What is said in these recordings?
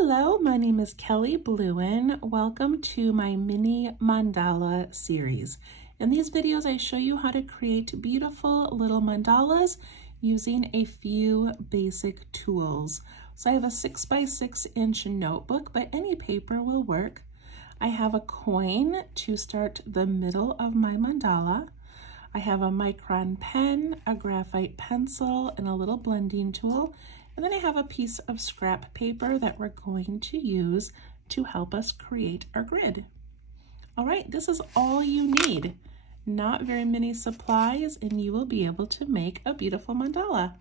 Hello, my name is Kelly Bluen. Welcome to my mini mandala series. In these videos, I show you how to create beautiful little mandalas using a few basic tools. So I have a 6 by 6 inch notebook, but any paper will work. I have a coin to start the middle of my mandala. I have a micron pen, a graphite pencil, and a little blending tool. And then I have a piece of scrap paper that we're going to use to help us create our grid. All right, this is all you need. Not very many supplies, and you will be able to make a beautiful mandala.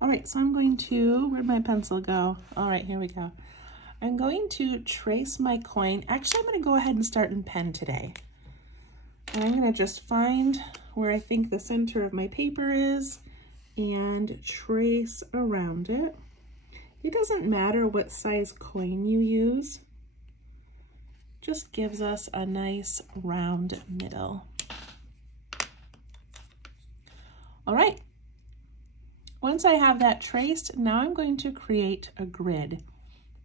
All right, so I'm going to, where'd my pencil go? All right, here we go. I'm going to trace my coin. Actually, I'm gonna go ahead and start in pen today. And I'm gonna just find where I think the center of my paper is and trace around it. It doesn't matter what size coin you use, just gives us a nice round middle. All right, once I have that traced, now I'm going to create a grid.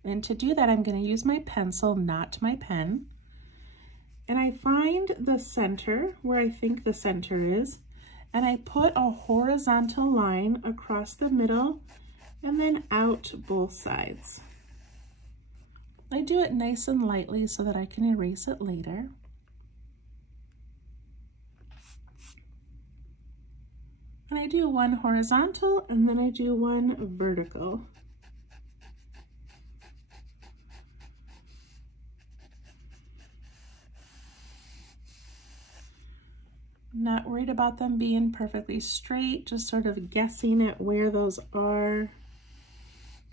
And to do that, I'm going to use my pencil, not my pen. And I find the center, where I think the center is, and I put a horizontal line across the middle and then out both sides. I do it nice and lightly so that I can erase it later. And I do one horizontal and then I do one vertical. Not worried about them being perfectly straight, just sort of guessing at where those are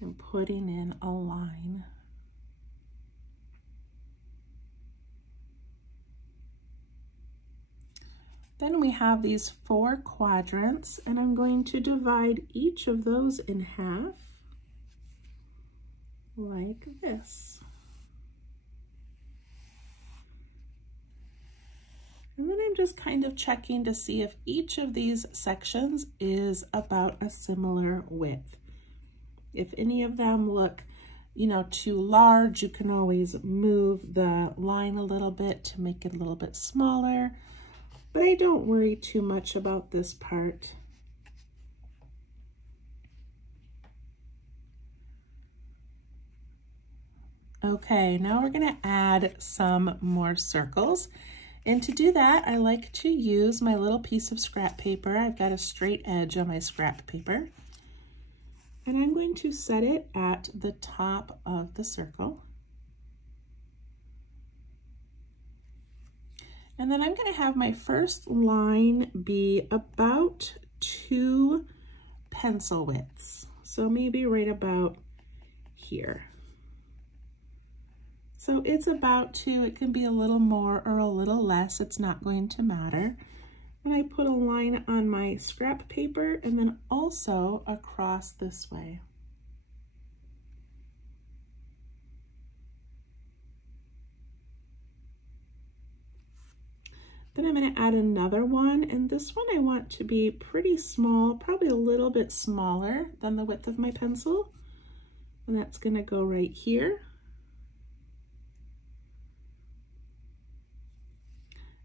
and putting in a line. Then we have these 4 quadrants, and I'm going to divide each of those in half like this. And then I'm just kind of checking to see if each of these sections is about a similar width. If any of them look, too large, you can always move the line a little bit to make it a little bit smaller. But I don't worry too much about this part. Okay, now we're gonna add some more circles. And to do that, I like to use my little piece of scrap paper. I've got a straight edge on my scrap paper. And I'm going to set it at the top of the circle. And then I'm going to have my first line be about 2 pencil widths. So maybe right about here. So it's about 2, it can be a little more or a little less, it's not going to matter. And I put a line on my scrap paper and then also across this way. Then I'm going to add another one, and this one I want to be pretty small, probably a little bit smaller than the width of my pencil. And that's going to go right here.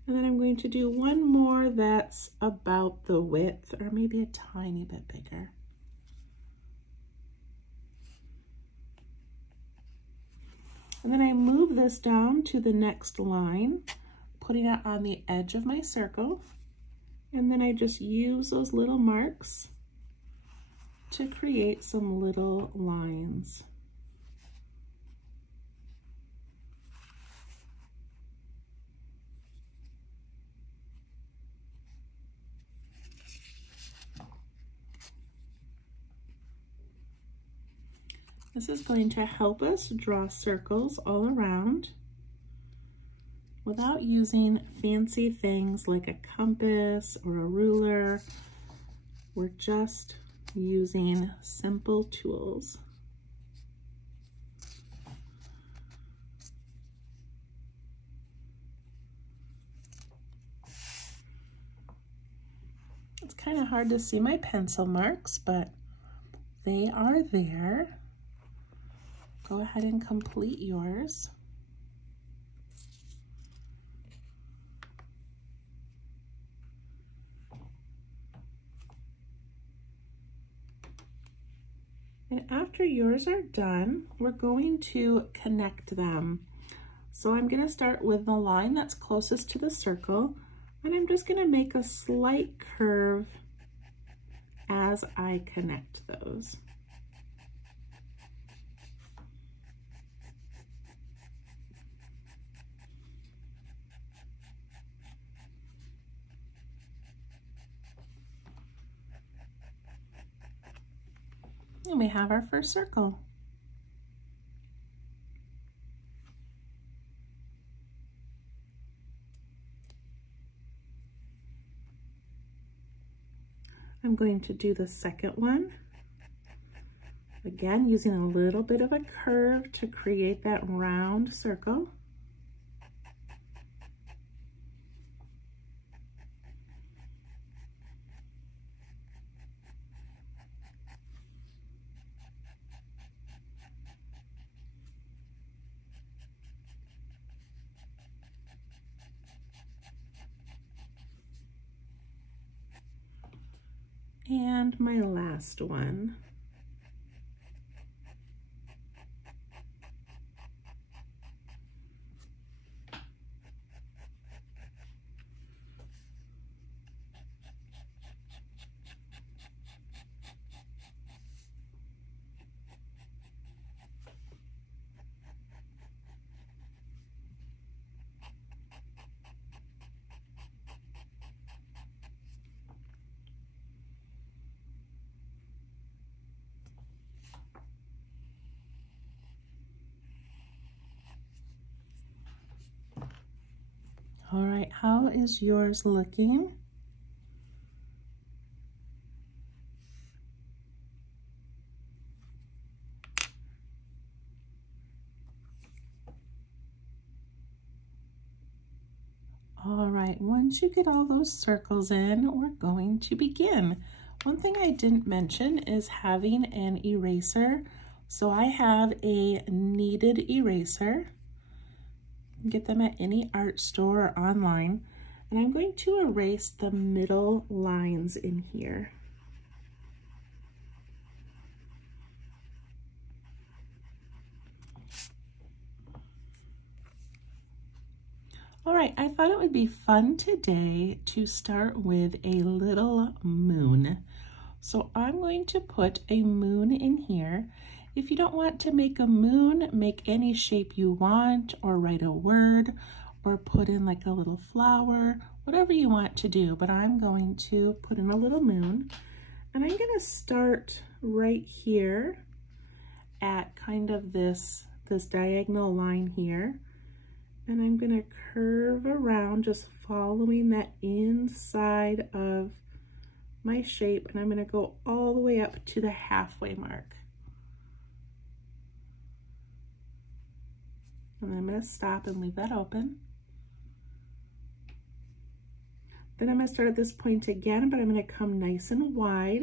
And then I'm going to do one more that's about the width, or maybe a tiny bit bigger. And then I move this down to the next line, putting it on the edge of my circle. And then I just use those little marks to create some little lines. This is going to help us draw circles all around without using fancy things like a compass or a ruler. We're just using simple tools. It's kind of hard to see my pencil marks, but they are there. go ahead and complete yours. And after yours are done, we're going to connect them. So I'm going to start with the line that's closest to the circle, and I'm just going to make a slight curve as I connect those. And we have our first circle. I'm going to do the second one. Again, using a little bit of a curve to create that round circle. And my last one. All right, how is yours looking? All right, once you get all those circles in, we're going to begin. One thing I didn't mention is having an eraser. So I have a kneaded eraser. You can get them at any art store or online. And I'm going to erase the middle lines in here. All right, I thought it would be fun today to start with a little moon. So I'm going to put a moon in here. If you don't want to make a moon, make any shape you want, or write a word, or put in like a little flower, whatever you want to do. But I'm going to put in a little moon, and I'm gonna start right here at kind of this diagonal line here. And I'm gonna curve around, just following that inside of my shape, and I'm gonna go all the way up to the halfway mark. And then I'm gonna stop and leave that open. Then I'm gonna start at this point again, but I'm gonna come nice and wide.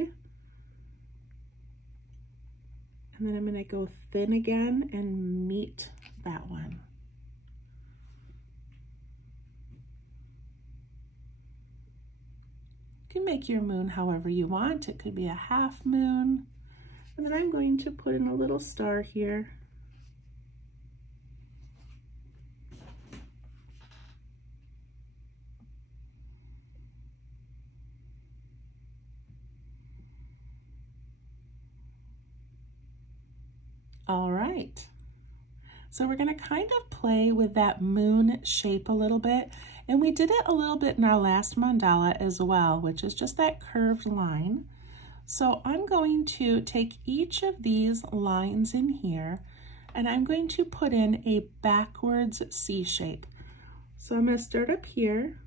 And then I'm gonna go thin again and meet that one. You can make your moon however you want. It could be a half moon. And then I'm going to put in a little star here. All right. So we're going to kind of play with that moon shape a little bit. And we did it a little bit in our last mandala as well, which is just that curved line. So I'm going to take each of these lines in here, and I'm going to put in a backwards C shape. So I'm going to start up here,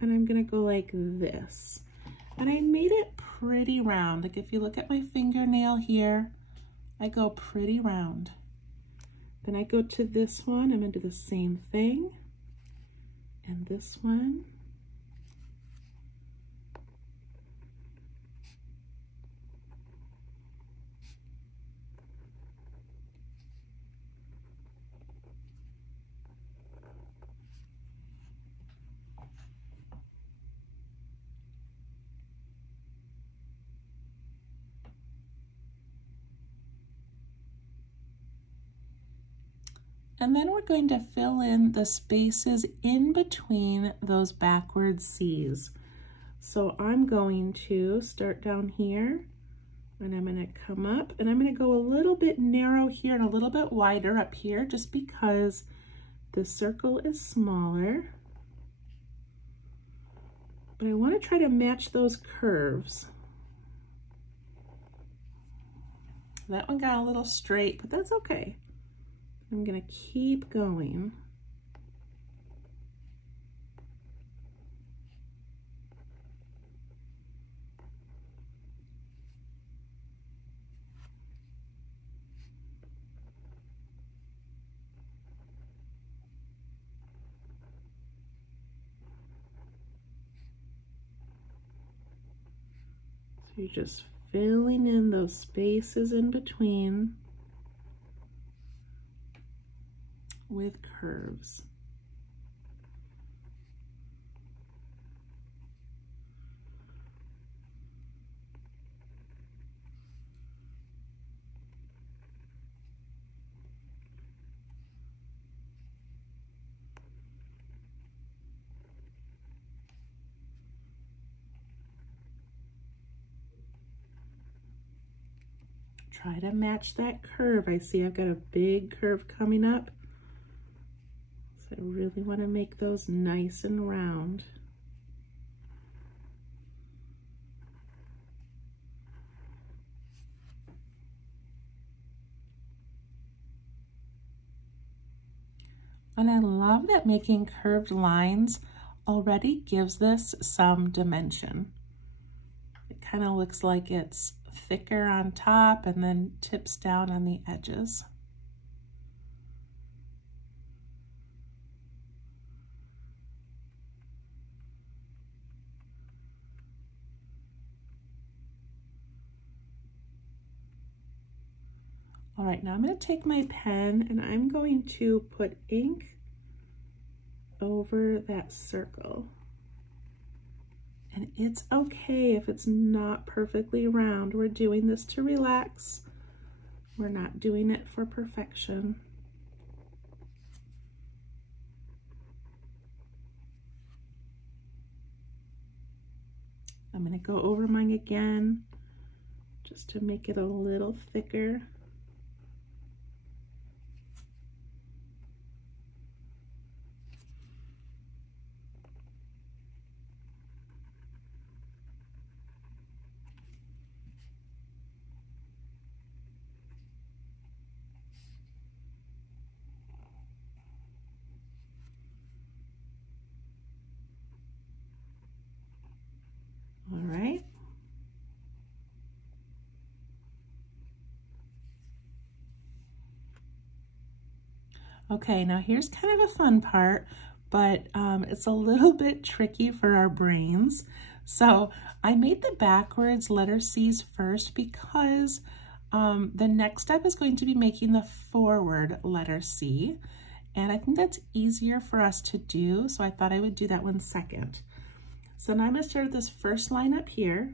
and I'm going to go like this. And I made it pretty round. Like if you look at my fingernail here, I go pretty round. Then I go to this one, I'm going to do the same thing. And this one. And then we're going to fill in the spaces in between those backward C's. So I'm going to start down here, and I'm going to come up, and I'm going to go a little bit narrow here and a little bit wider up here, just because the circle is smaller. But I want to try to match those curves. That one got a little straight, but that's okay. I'm going to keep going. So you're just filling in those spaces in between with curves. Try to match that curve. I see I've got a big curve coming up. So I really want to make those nice and round. And I love that making curved lines already gives this some dimension. It kind of looks like it's thicker on top and then tips down on the edges. All right, now I'm going to take my pen and I'm going to put ink over that circle. And it's okay if it's not perfectly round. We're doing this to relax. We're not doing it for perfection. I'm going to go over mine again just to make it a little thicker. All right. Okay, now here's kind of a fun part, but it's a little bit tricky for our brains. So I made the backwards letter C's first because the next step is going to be making the forward letter C. And I think that's easier for us to do, so I thought I would do that one second. So now I'm going to start at this first line up here,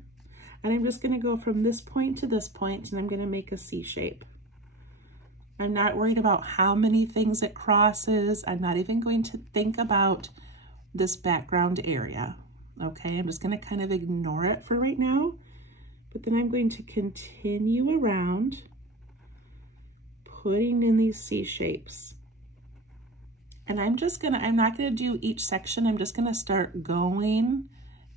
and I'm just going to go from this point to this point, and I'm going to make a C shape. I'm not worried about how many things it crosses. I'm not even going to think about this background area. Okay, I'm just going to kind of ignore it for right now, but then I'm going to continue around, putting in these C shapes. And I'm not gonna do each section. I'm just gonna start going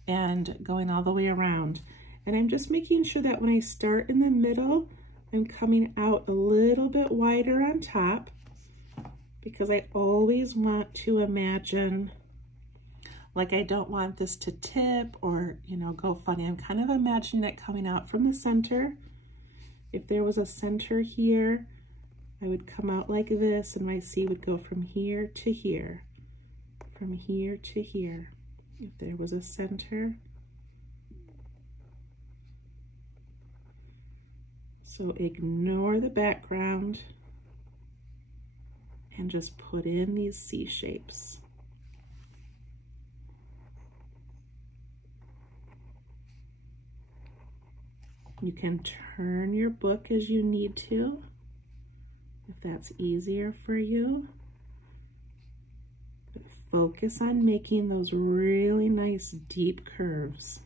and going all the way around. And I'm just making sure that when I start in the middle, I'm coming out a little bit wider on top, because I always want to imagine, like I don't want this to tip or, you know, go funny. I'm kind of imagining it coming out from the center. If there was a center here, I would come out like this, and my C would go from here to here, from here to here. If there was a center. So ignore the background and just put in these C shapes. You can turn your book as you need to, if that's easier for you. focus on making those really nice deep curves.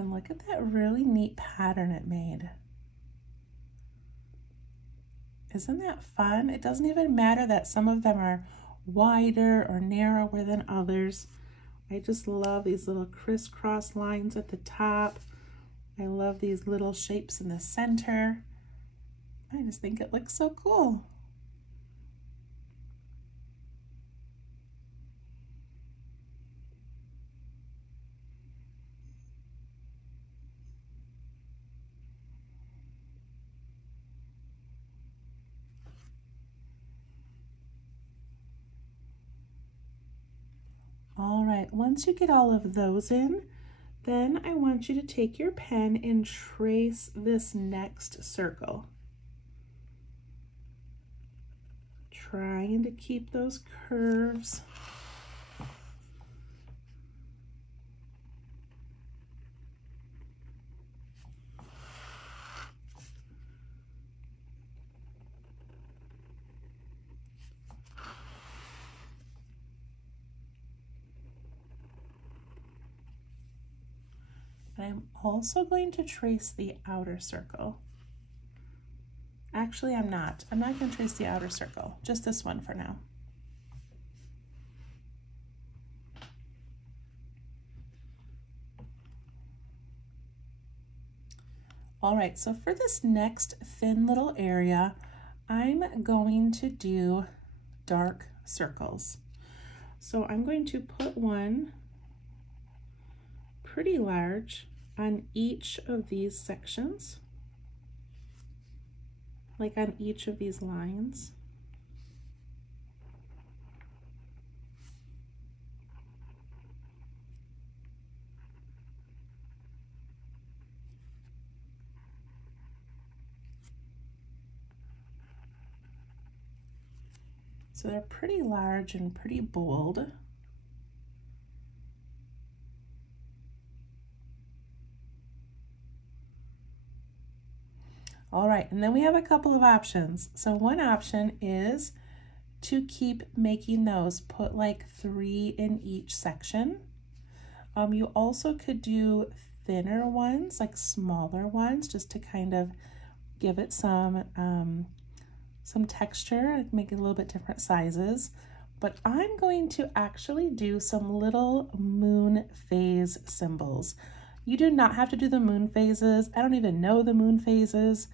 And look at that really neat pattern it made. Isn't that fun? It doesn't even matter that some of them are wider or narrower than others. I just love these little crisscross lines at the top. I love these little shapes in the center. I just think it looks so cool. All right, once you get all of those in, then I want you to take your pen and trace this next circle. Trying to keep those curves. I'm also going to trace the outer circle. Actually, I'm not. I'm not going to trace the outer circle, just this one for now. All right, so for this next thin little area, I'm going to do dark circles. So I'm going to put one pretty large on each of these sections, like on each of these lines. So they're pretty large and pretty bold. All right, and then we have a couple of options. So one option is to keep making those, put like 3 in each section. You also could do thinner ones, like smaller ones, just to kind of give it some texture, make it a little bit different sizes. But I'm going to actually do some little moon phase symbols. You do not have to do the moon phases. I don't even know the moon phases.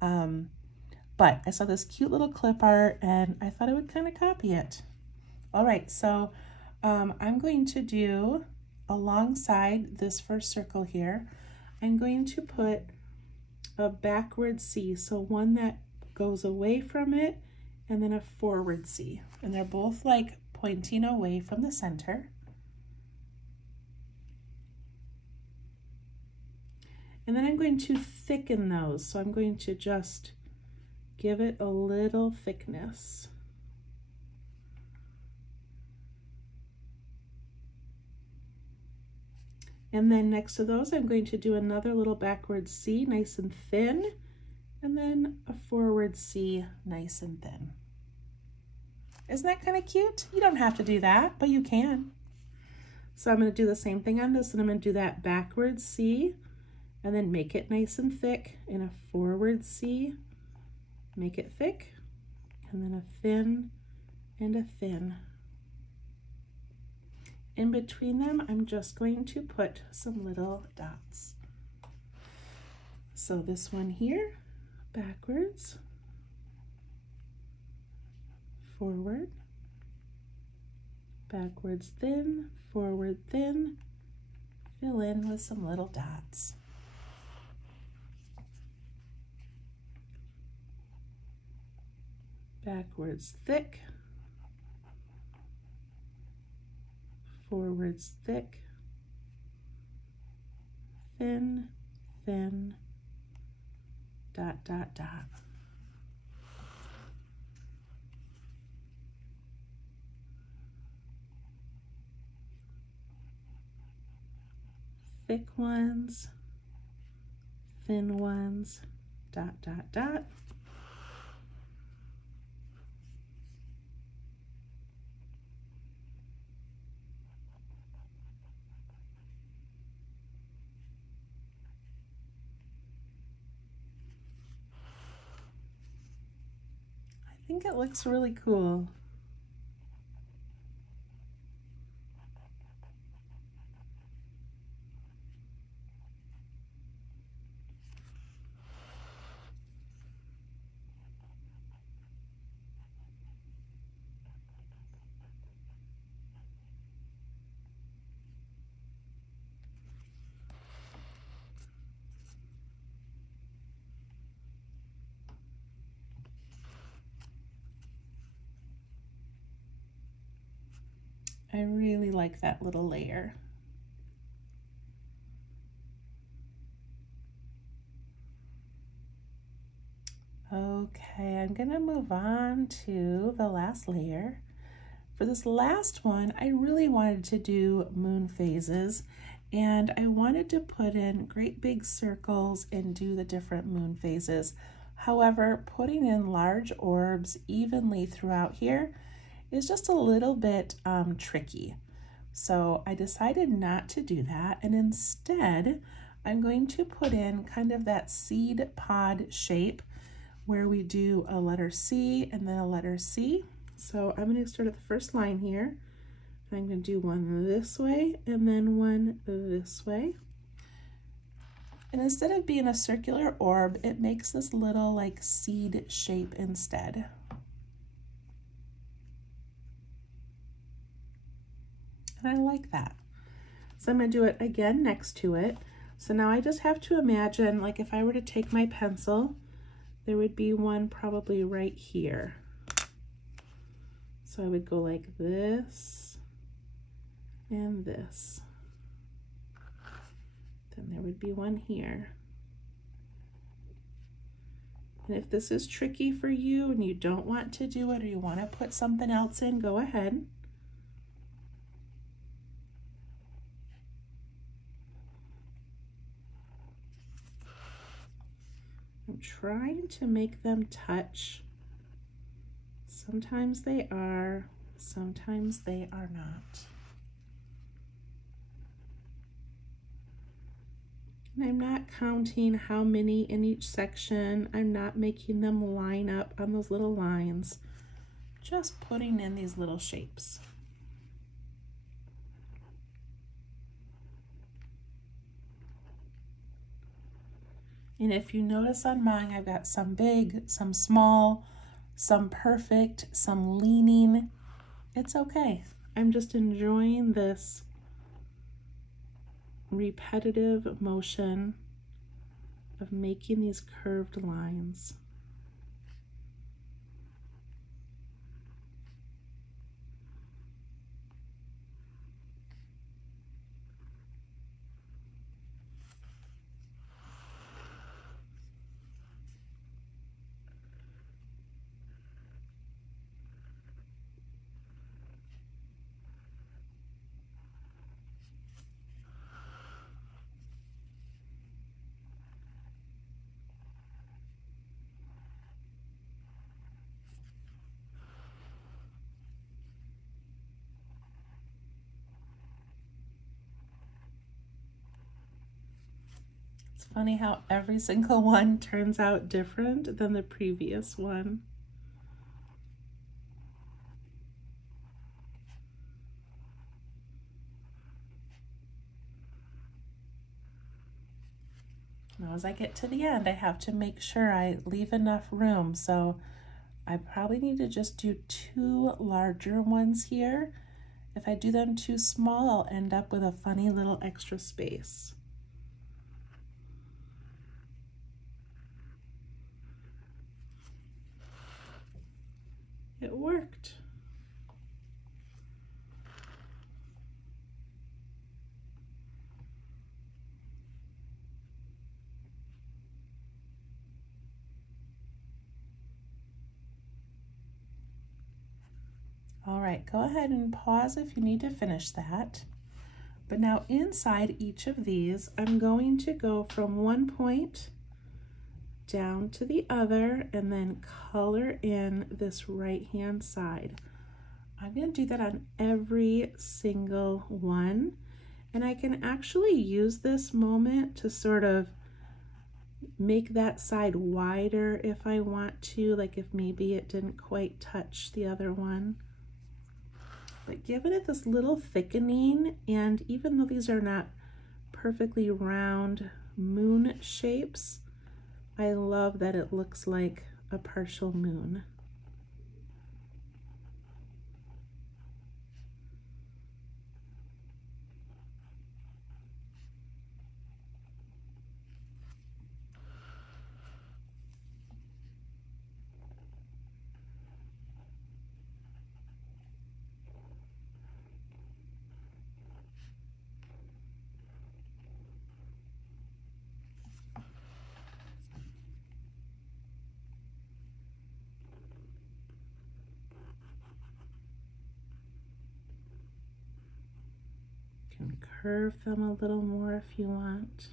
But I saw this cute little clip art and I thought I would kind of copy it. All right, so I'm going to do alongside this first circle here, I'm going to put a backward C, so one that goes away from it and then a forward C. And they're both like pointing away from the center. And then I'm going to thicken those. So I'm going to just give it a little thickness. And then next to those, I'm going to do another little backward C, nice and thin, and then a forward C, nice and thin. Isn't that kind of cute? You don't have to do that, but you can. So I'm going to do the same thing on this, and I'm going to do that backward C, and then make it nice and thick, and a forward C, make it thick, and then a thin and a thin. In between them, I'm just going to put some little dots. So this one here, backwards, forward, backwards thin, forward thin, fill in with some little dots. Backwards thick, forwards thick, thin, thin, dot, dot, dot. Thick ones, thin ones, dot, dot, dot. I think it looks really cool. I really like that little layer. Okay, I'm gonna move on to the last layer. For this last one, I really wanted to do moon phases, and I wanted to put in great big circles and do the different moon phases. However, putting in large orbs evenly throughout here is just a little bit tricky. So I decided not to do that, and instead I'm going to put in kind of that seed pod shape where we do a letter C and then a letter C. So I'm going to start at the first line here. I'm going to do one this way and then one this way. And instead of being a circular orb, it makes this little like seed shape instead. And I like that. So I'm going to do it again next to it. So now I just have to imagine, like if I were to take my pencil, there would be one probably right here. So I would go like this and this. Then there would be one here. And if this is tricky for you and you don't want to do it or you want to put something else in, go ahead. I'm trying to make them touch. Sometimes they are, sometimes they are not. And I'm not counting how many in each section. I'm not making them line up on those little lines. Just putting in these little shapes. And if you notice on mine, I've got some big, some small, some perfect, some leaning. It's okay. I'm just enjoying this repetitive motion of making these curved lines. It's funny how every single one turns out different than the previous one. Now as I get to the end, I have to make sure I leave enough room. So I probably need to just do 2 larger ones here. If I do them too small, I'll end up with a funny little extra space. It worked. All right, go ahead and pause if you need to finish that. But now inside each of these, I'm going to go from one point down to the other and then color in this right-hand side. I'm going to do that on every single one. And I can actually use this moment to sort of make that side wider if I want to, like if maybe it didn't quite touch the other one. But giving it this little thickening, and even though these are not perfectly round moon shapes, I love that it looks like a partial moon. You can curve them a little more if you want.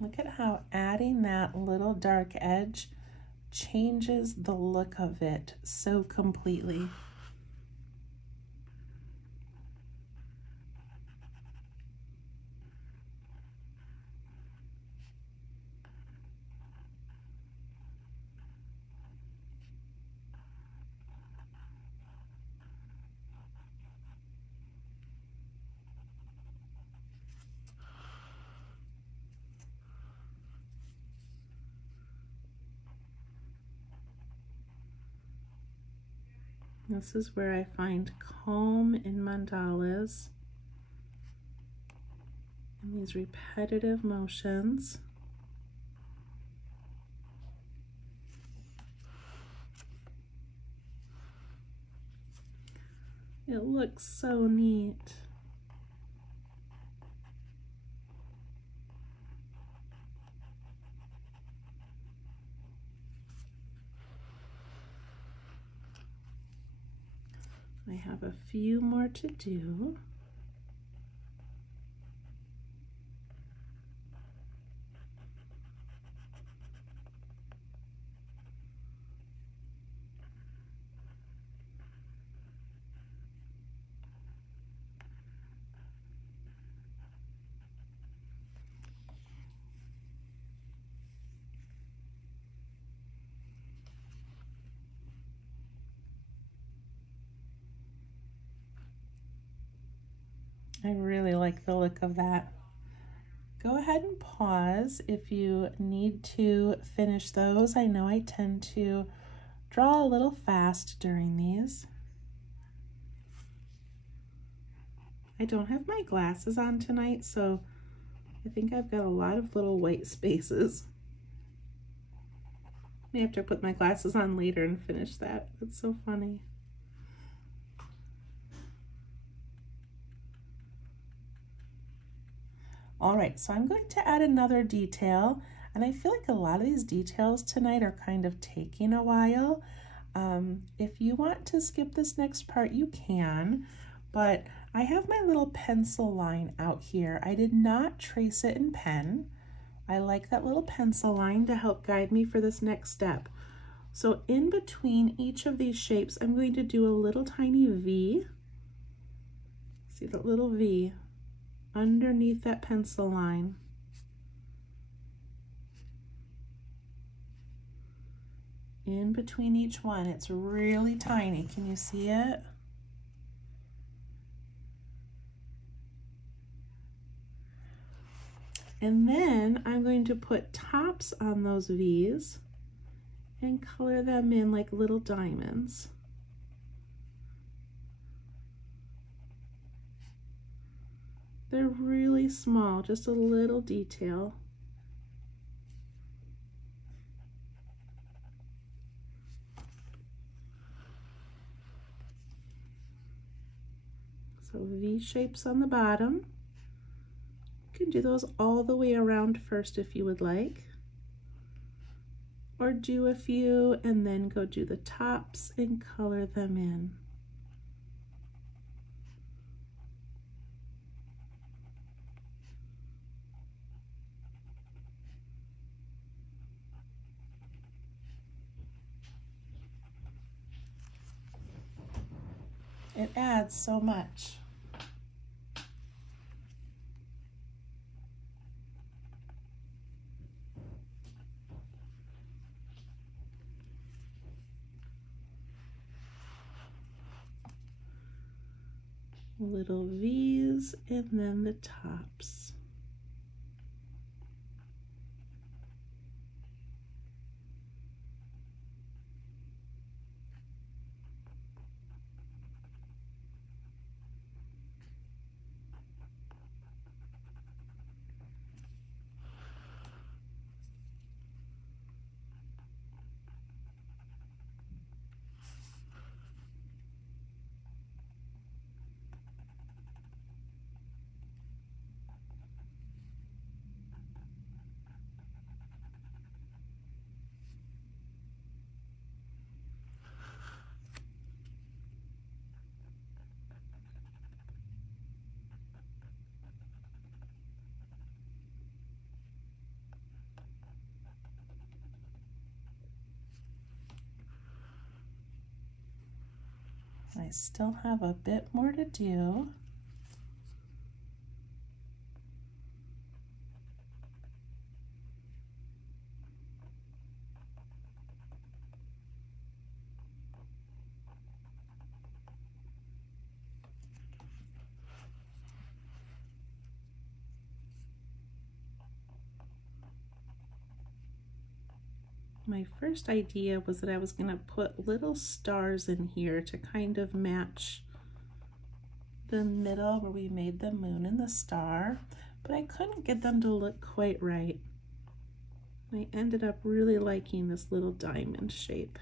Look at how adding that little dark edge changes the look of it so completely. This is where I find calm in mandalas, and these repetitive motions. It looks so neat. I have a few more to do. I really like the look of that. Go ahead and pause if you need to finish those. I know I tend to draw a little fast during these. I don't have my glasses on tonight, so I think I've got a lot of little white spaces. May have to put my glasses on later and finish that. That's so funny. All right, so I'm going to add another detail, and I feel like a lot of these details tonight are kind of taking a while. If you want to skip this next part, you can, but I have my little pencil line out here. I did not trace it in pen. I like that little pencil line to help guide me for this next step. So in between each of these shapes, I'm going to do a little tiny V. See that little V underneath that pencil line. In between each one, it's really tiny. Can you see it? And then I'm going to put tops on those V's and color them in like little diamonds. They're really small, just a little detail. So V shapes on the bottom. You can do those all the way around first if you would like, or do a few and then go do the tops and color them in. It adds so much. Little V's and then the tops. I still have a bit more to do. My first idea was that I was going to put little stars in here to kind of match the middle where we made the moon and the star, but I couldn't get them to look quite right. I ended up really liking this little diamond shape.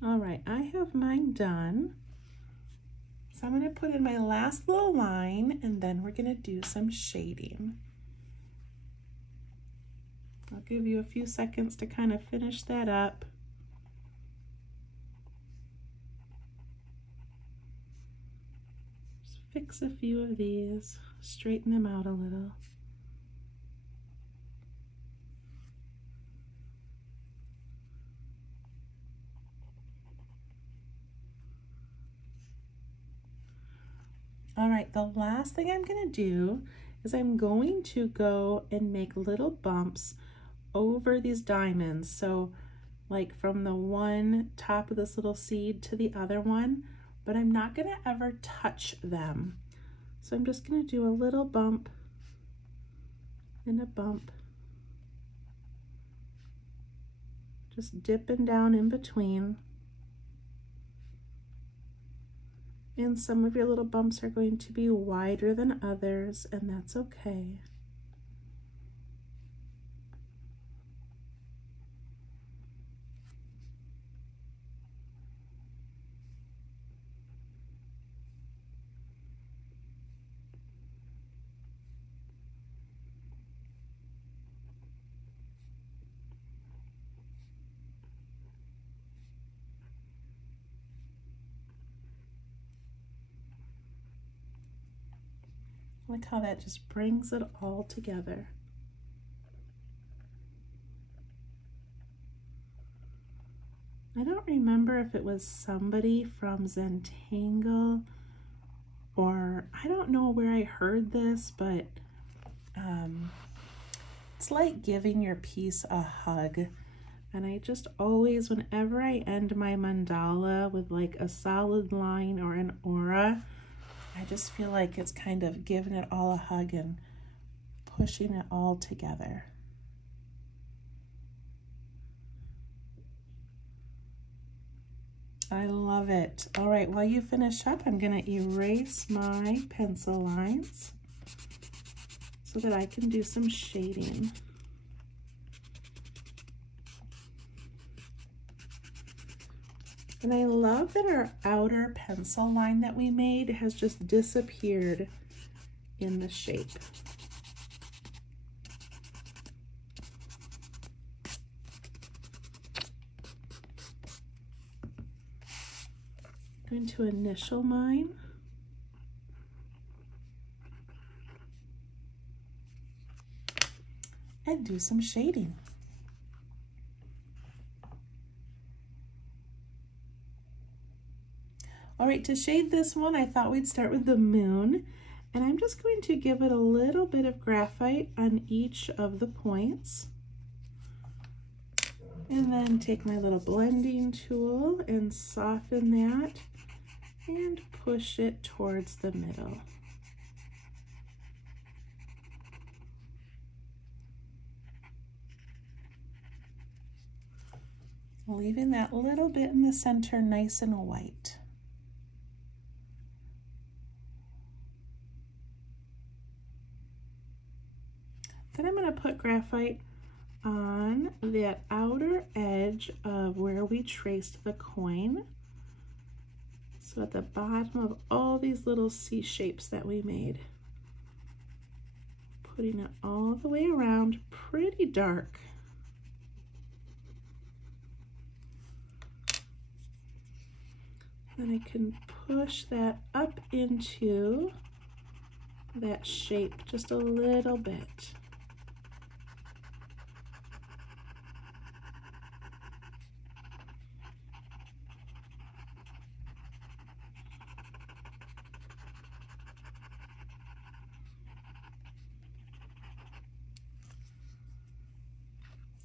All right, I have mine done. So I'm going to put in my last little line and then we're going to do some shading. I'll give you a few seconds to kind of finish that up. Just fix a few of these, straighten them out a little. All right, the last thing I'm going to do is I'm going to go and make little bumps over these diamonds. So like from the one top of this little seed to the other one, but I'm not going to ever touch them. So I'm just going to do a little bump and a bump, just dipping down in between. And some of your little bumps are going to be wider than others, and that's okay. Look how that just brings it all together. I don't remember if it was somebody from Zentangle or I don't know where I heard this, but it's like giving your piece a hug. And I just always, whenever I end my mandala with like a solid line or an aura, I just feel like it's kind of giving it all a hug and pushing it all together. I love it. All right, while you finish up, I'm gonna erase my pencil lines so that I can do some shading. And I love that our outer pencil line that we made has just disappeared in the shape. Going to initial mine. And do some shading. All right, to shade this one, I thought we'd start with the moon, and I'm just going to give it a little bit of graphite on each of the points. And then take my little blending tool and soften that and push it towards the middle. Leaving that little bit in the center nice and white. Then I'm going to put graphite on that outer edge of where we traced the coin. So at the bottom of all these little C shapes that we made. Putting it all the way around, pretty dark. Then I can push that up into that shape just a little bit.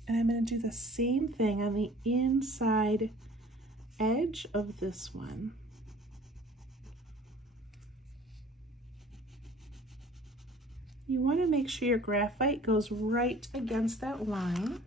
And I'm going to do the same thing on the inside edge of this one. You want to make sure your graphite goes right against that line.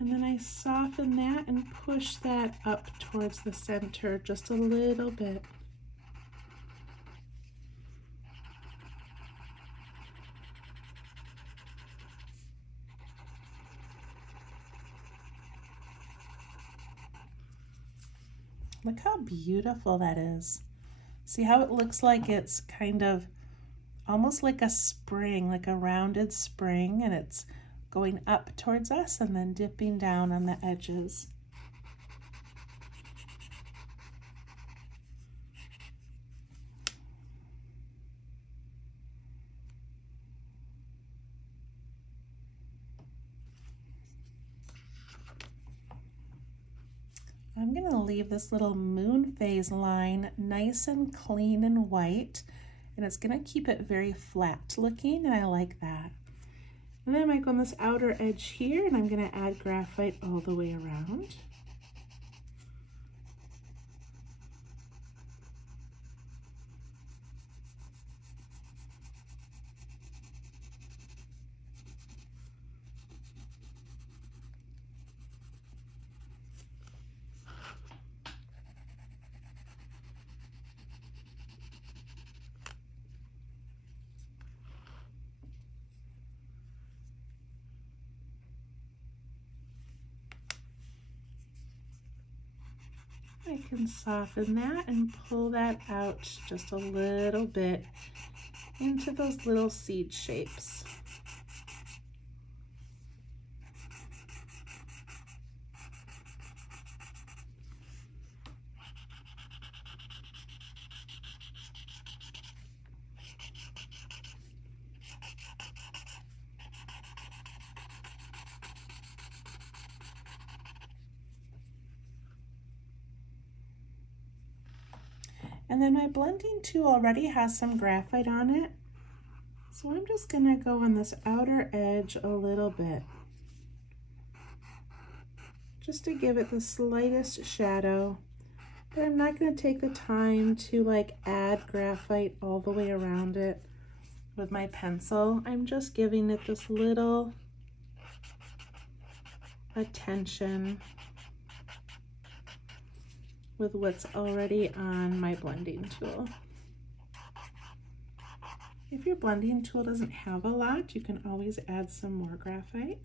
And then I soften that and push that up towards the center just a little bit. Look how beautiful that is. See how it looks like it's kind of almost like a spring, like a rounded spring, and it's going up towards us and then dipping down on the edges. I'm going to leave this little moon phase line nice and clean and white, and it's going to keep it very flat looking, and I like that. And then I might go on this outer edge here, and I'm going to add graphite all the way around. I can soften that and pull that out just a little bit into those little seed shapes. And then my blending tool already has some graphite on it. So I'm just gonna go on this outer edge a little bit, just to give it the slightest shadow. But I'm not gonna take the time to like add graphite all the way around it with my pencil. I'm just giving it this little attention with what's already on my blending tool. If your blending tool doesn't have a lot, you can always add some more graphite.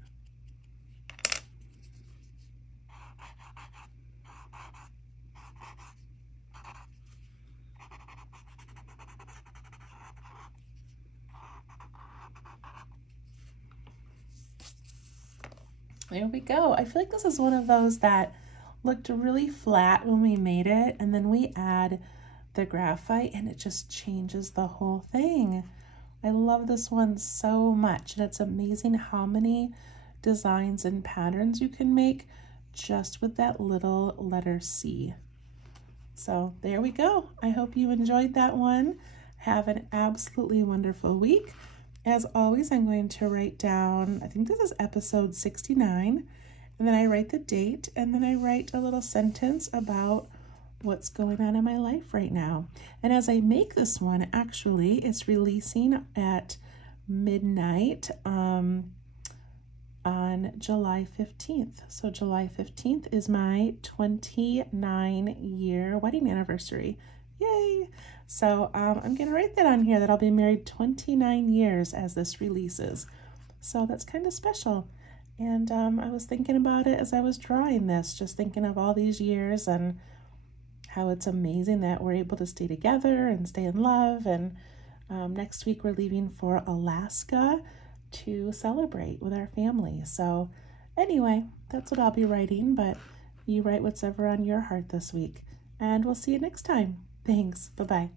There we go. I feel like this is one of those that looked really flat when we made it, and then we add the graphite and it just changes the whole thing. I love this one so much, and it's amazing how many designs and patterns you can make just with that little letter C. So there we go. I hope you enjoyed that one. Have an absolutely wonderful week. As always, I'm going to write down, I think this is episode 69, and then I write the date, and then I write a little sentence about what's going on in my life right now. And as I make this one, actually, it's releasing at midnight on July 15th. So July 15th is my 29-year wedding anniversary. Yay! So I'm going to write that on here, that I'll be married 29 years as this releases. So that's kind of special. And I was thinking about it as I was drawing this, just thinking of all these years and how it's amazing that we're able to stay together and stay in love. And next week we're leaving for Alaska to celebrate with our family. So anyway, that's what I'll be writing, but you write what's ever on your heart this week. And we'll see you next time. Thanks. Bye-bye.